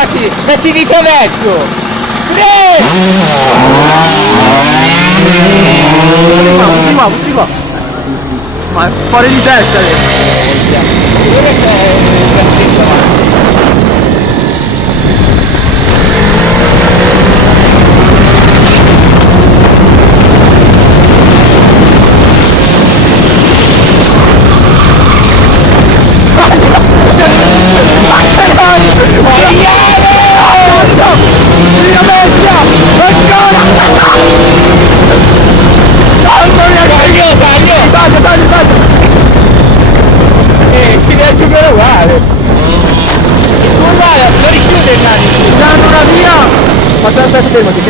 fermati! Metti di traverso! 3! Così qua! Ma è fuori di testa adesso! Dove c'è il braccetto avanti? Si riaggiunge uguale. Il curva lo richiude il nani. Danno una via. Ma aspetta, fermati.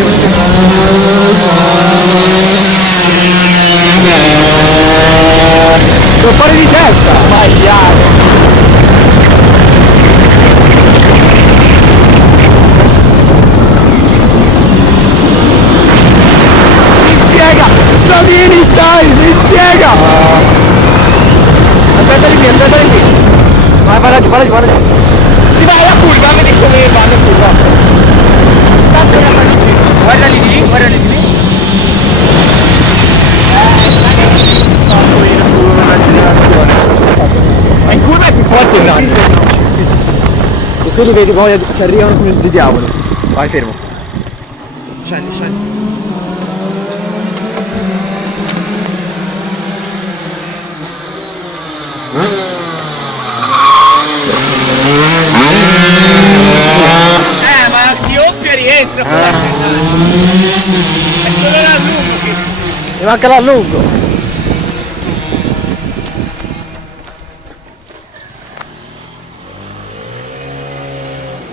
Devo fare di testa. Sbagliato. Impiega. Sadini stai. Impiega. Aspetta di qui. Vai giù. Si va alla curva, vedi come vanno in curva. Tanto una manicina. Guardali lì. Sulla generazione. Ma in curva è più forte il nano. E tu li vedi poi che arrivano come dei diavoli. Vai, fermo. Scendi. Ma chi oppia rientra fuori. È solo l'allungo che mi manca l'allungo.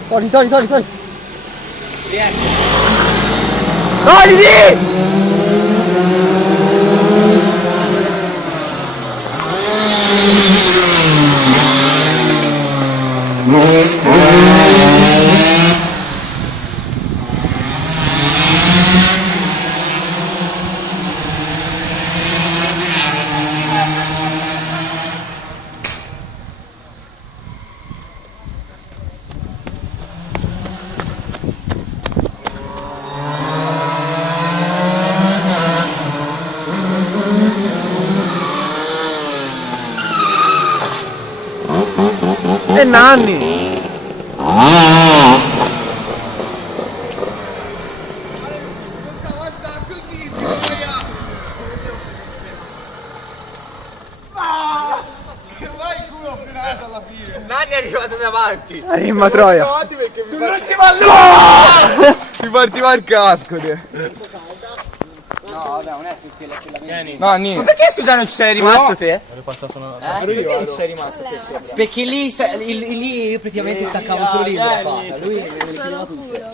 Togli. Riesci. Togli! E nanni! Nanni è arrivato avanti! Arriva Troia! Sull'ultima allungo! Mi partiva il casco! No, vabbè, non è più quella che la vedi. No, ma perché scusa non ci sei rimasto te? Perché non ci sei rimasto te sopra? Perché lì io praticamente staccavo solo lì della pata. Lui me le chiedeva tutte.